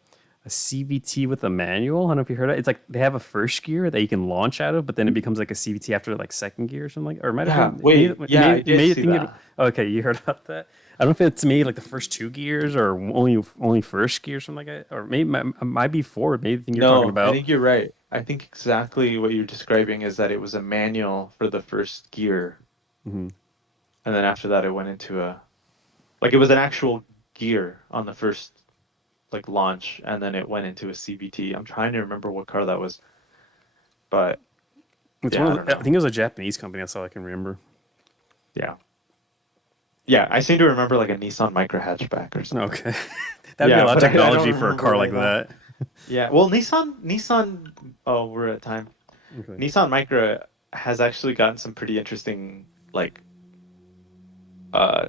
CVT with a manual. I don't know if you heard it. It's like they have a first gear that you can launch out of, but then it becomes like a CVT after like second gear or something. Or it might have Yeah, been wait, yeah, I you did may see think it. that. Okay, you heard about that. I don't know if it's maybe like the first two gears or only first gear or something like that, or maybe might be four. Maybe the thing you're talking No, I about. think you're right. I think exactly what you're describing is that it was a manual for the first gear, Hmm. and then after that it went into a like it was an actual gear on the first. like launch, and then it went into a CVT. I'm trying to remember what car that was, but It's one yeah, I of don't the, I know. think it was a Japanese company. That's all I can remember. Yeah, yeah, I seem to remember like a Nissan Micra hatchback or something. Okay, that'd be a Yeah, lot of but I don't technology for a remember car right like now. that. Yeah, well, Nissan. Oh, we're at time. Okay. Nissan Micra has actually gotten some pretty interesting like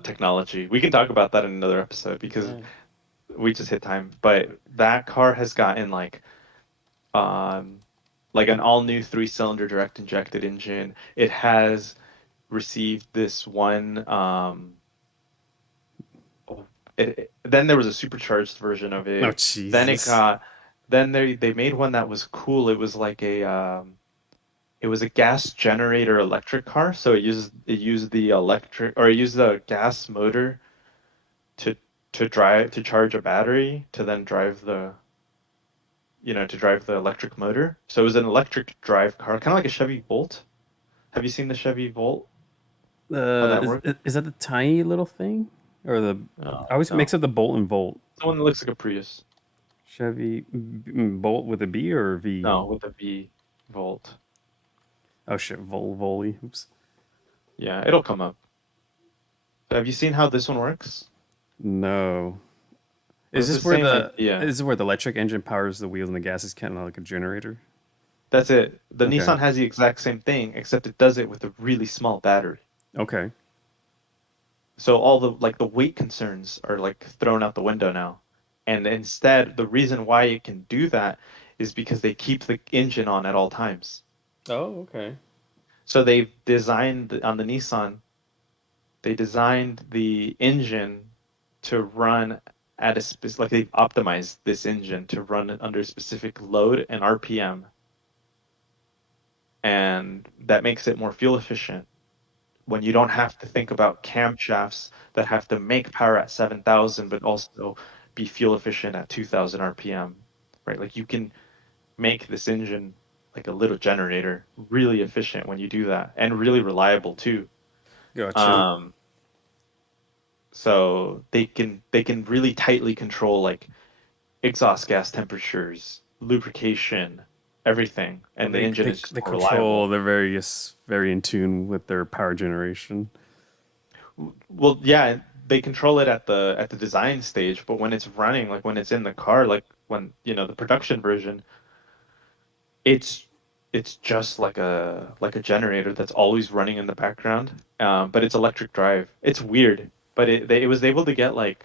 technology. We can talk about that in another episode because Yeah. we just hit time. But that car has gotten um like an all new three-cylinder direct injected engine. It has received this one oh, then there was a supercharged version of Oh it. Then it Jesus. got then they made one that was cool. It was a gas generator electric car, so it used the electric or it used the gas motor to to charge a battery to then drive to drive the electric motor. So it was an electric drive car, kind of like a Chevy Volt. Have you seen the Chevy Volt? How that Is works? is that the tiny little thing, or the? No, I always mix no. up the Bolt and Volt. The one that looks like a Prius. Chevy Bolt with a B or a V? No, with a V Volt. Oh shit, Voli. Oops. Yeah, it'll come up. Have you seen how this one works? No. Well, Is it's the this where same the idea. is this where the electric engine powers the wheels and the gas is kind of like a generator? That's it. The Okay. Nissan has the exact same thing, except it does it with a really small battery. Okay. So all the weight concerns are like thrown out the window now. And instead, the reason why it can do that is because they keep the engine on at all times. Oh, okay. So they've designed on the Nissan, they designed the engine to run at a specific, like they've optimized this engine to run under a specific load and RPM, and that makes it more fuel efficient when you don't have to think about camshafts that have to make power at 7,000 but also be fuel efficient at 2,000 RPM, right? Like you can make this engine like a little generator really efficient when you do that and really reliable too. Gotcha. Um, so they can really tightly control like exhaust gas temperatures, lubrication, everything, Well, and the engine is just they more control. reliable. They're very in tune with their power generation. Well, yeah, they control it at the design stage, but when it's running, like when it's in the car, like when, the production version, it's it's just like a generator that's always running in the background. But it's electric drive. It's weird, but it was able to get like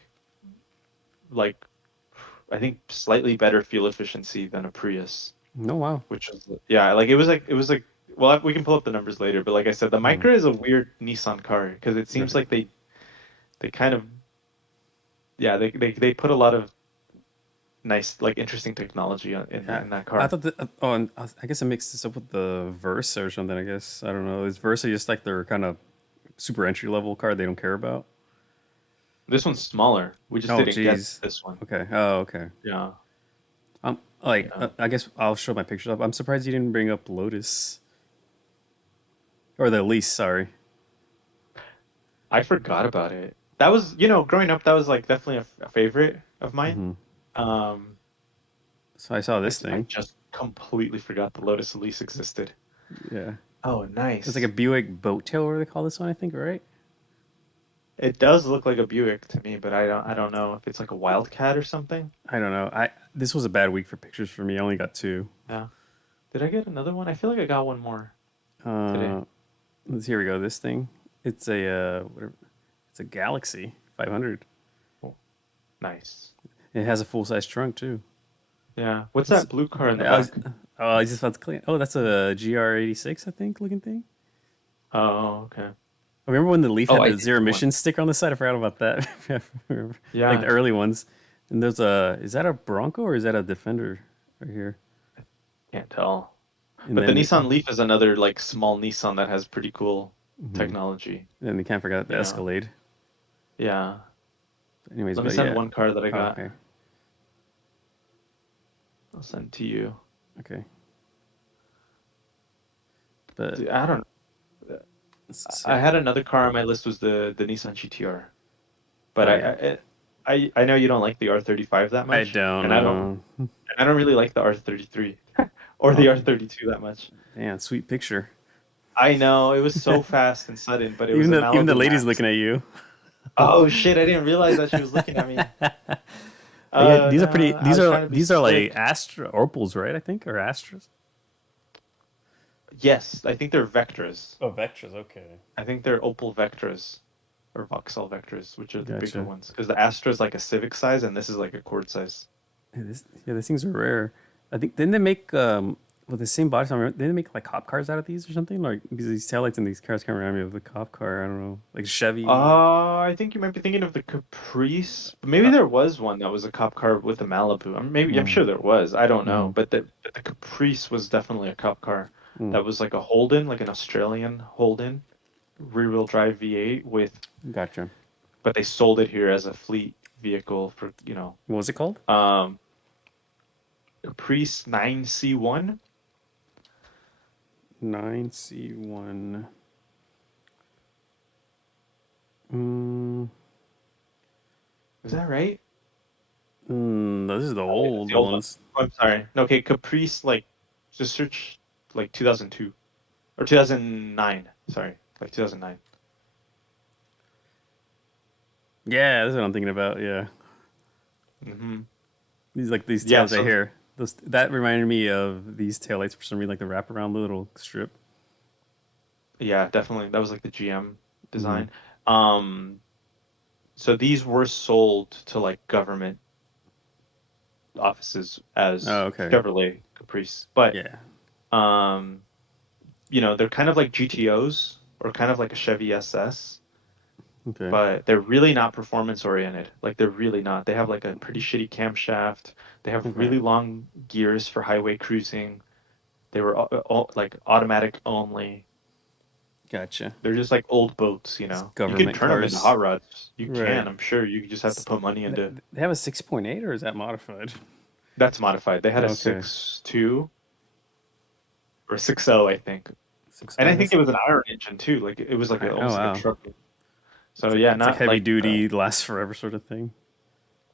I think slightly better fuel efficiency than a Prius, No, wow. which was yeah, like it was like well, we can pull up the numbers later, but like I said, the Mhm. Micra is a weird Nissan car because it seems Okay. like they kind of yeah, they put a lot of nice, like interesting technology Yeah, in that I car. thought that. Oh, and I guess I mixed this up with the Versa or something. I guess I don't know. Is Versa just like their kind of super entry level car they don't care about? This one's smaller. We just Oh, didn't get geez. this one. Okay. Oh, okay. Yeah, Like yeah. I guess I'll show my pictures up. I'm surprised you didn't bring up Lotus or the Elise. Sorry. I forgot about it. That was, growing up, that was like definitely a favorite of mine. Hmm. Um, So I saw this I thing. just completely forgot the Lotus Elise existed. Yeah, Oh, it's like a nice. Buick boat tail. What do they call this one? I think right. It does look like a Buick to me, but I don't know if it's like a Wildcat or something. I don't know. I This was a bad week for pictures for me. I only got two. Yeah. Did I get another one? I feel like I got one more today. Uh, Here we go. This thing. It's a whatever. It's a Galaxy 500. Oh, nice. It has a full size trunk too. Yeah. What's What's that blue car in the I was back? I was just about to clean. Oh, that's a GR86, I think, looking thing. Oh, okay. I remember when the Leaf Oh, had I the did zero see one. emission sticker on the side. I forgot about that. Like the Yeah, early ones. And there's a is that a Bronco or is that a Defender right here? can't tell. And But the then Nissan Leaf is another like small Nissan that has pretty cool mhm. technology. And you can't forget the You know. Escalade. Yeah. Anyways, Let me but send yeah. one car that I Oh, got. okay. I'll send to you. Okay. But Dude, I don't. let's I see. had another car on my list was the Nissan GTR, but Oh yeah. I know you don't like the R35 that I much, don't and I don't know. I don't really like the R33 or the Oh, R32 that much. damn, sweet picture. I know it was so fast and sudden, but it was Even a the Malibu lady's Max. looking at you. Oh shit! I didn't realize that she was looking at me. Yeah, these are pretty. No, I was trying to be These are like slick. Astra Opals, right? I think, or Astras. Yes, I think they're Vectras. Oh, Vectras. Okay, I think they're Opal Vectras or Vauxhall Vectras, which are the bigger gotcha. ones. Because the Astra is like a Civic size, and this is like a Cord size. Yeah, these things are rare. I think didn't they make with the same body style? Didn't they make like cop cars out of these or something? Like because these taillights in these cars kind of remind me of the cop car. I don't know, like Chevy. I think you might be thinking of the Caprice. Maybe Uh, there was one that was a cop car with a Malibu. I'm mm, sure there was. I don't know, mm, but the Caprice was definitely a cop car. mm, That was like a Holden, like an Australian Holden, rear-wheel drive V8 with, gotcha. but they sold it here as a fleet vehicle for, What was it called? um, Caprice 9C1. 9C1. Mm, Is that right? this is the Oh, wait, that's old the old one. ones. Oh, I'm sorry. No, okay, Caprice, like, just search like 2002 or 2009. Sorry, like 2009. Yeah, that's what I'm thinking about. Yeah, Mm-hmm. these Yeah, tails right so here. Those that reminded me of these taillights for some reason, like the wraparound little strip. yeah, definitely. That was like the GM Hmm. design. Um, so these were sold to like government offices Oh, as okay. Chevrolet Caprice, but Yeah. um, they're kind of like GTOs or kind of like a Chevy SS, Okay. but they're really not performance oriented. Like they're really not. They have like a pretty shitty camshaft. They have Okay. really long gears for highway cruising. They were like automatic only. Gotcha. They're just like old boats, It's You can government turn them into cars. hot rods. You Right. can, I'm sure. You just have to S- put money into. They have a 6.8 or is that modified? That's modified. They had a Okay. 6.2 or 6.0, I think. Six. And Oh, I think that's it was an iron engine too. Like it was like oh almost like a wow. truck. So yeah, It's like not heavy like duty, lasts forever sort of thing.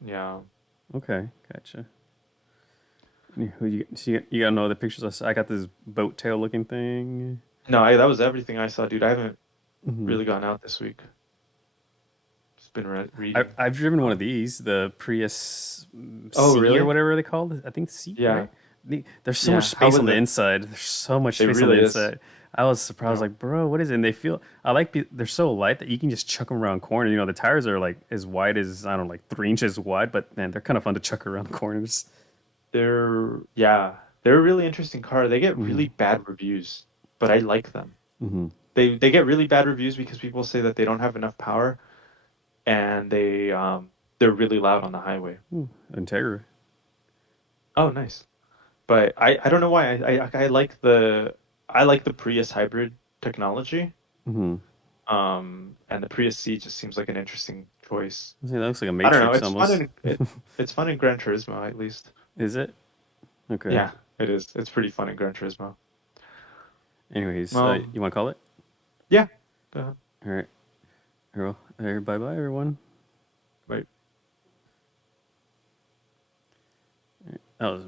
yeah. Okay, gotcha. You got no other pictures? I got this boat tail looking thing. No, that was everything I saw, dude. I haven't Hmm. really gone out this week. Just been reading. I've driven one of Um, these, the Prius oh, C or really? whatever they called. I think C, Yeah. right? There's so much Yeah. How space on was the it? inside. There's so much It space on the really is. inside. I was surprised, Yeah. like, bro, what is it? And they feel, they're so light that you can just chuck them around corners. The tires are like as wide as, I don't know, like 3 inches wide, but man, they're kind of fun to chuck around corners. They're a really interesting car. They get Hmm. really bad reviews, but I like them. Hmm. They get really bad reviews because people say that they don't have enough power and they're really loud on the highway. Integra. Oh, nice. But I don't know why I like the Prius hybrid technology. Hmm. And the Prius C just seems like an interesting choice. That looks like a I don't know. Matrix almost. It's fun in Gran Turismo at least. Is it? Okay. Yeah, it is. It's pretty fun in Gran Turismo. Anyways, Um, you want to call it? yeah. Go ahead. All right. Well, bye bye, everyone. Bye. That was